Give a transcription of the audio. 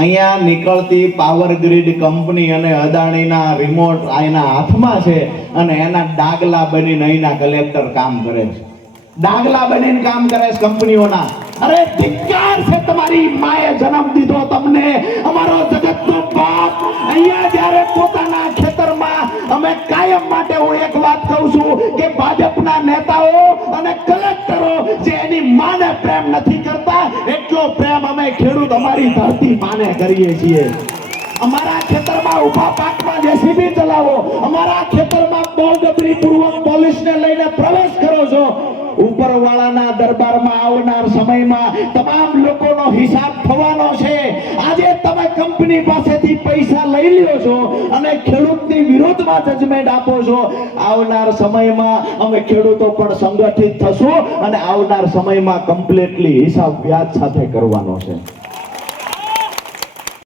અહીંયા નીકળતી power grid company અને અદાણીના રિમોટ એના હાથમાં છે અને એના ડાગલા બનીને અહીંના કલેક્ટર કામ કરે છે. ડાગલા બનીને કામ કરે છે કંપનીઓના. અરે ધિક્કાર છે તમારી માએ જન્મ દીધો તમને. અમારો જગતનો બાપ. અહીંયા જ્યારે પોતાના ખેતરમાં અમે કાયમ માટે હું એક વાત કહું છું કે ભાજપના નેતાઓ અને કલેક્ટરો જે એની માને પ્રેમ નથી અમે ખેડૂત અમારી ધરતી માને કરીએ છીએ. અમારા ખેતરમાં ઊભા પાકમાં જેસીબી ચલાવો. અમારા ખેતરમાં બળજબરી પૂર્વક પોલીસને લઈને પ્રવેશ કરો છો. ઉપરવાળાના દરબારમાં આવનાર સમયમાં તમામ લોકોનો હિસાબ થવાનો છે. કંપની પાસેથી પૈસા લઈ લ્યો છો અને ખેડૂતની વિરોધમાં જજમેન્ટ આપો છો. આવનાર સમયમાં અમે ખેડૂતો પણ સંગઠિત થશું અને આવનાર સમયમાં કમ્પ્લીટલી હિસાબ વ્યાજ સાથે કરવાનો છે.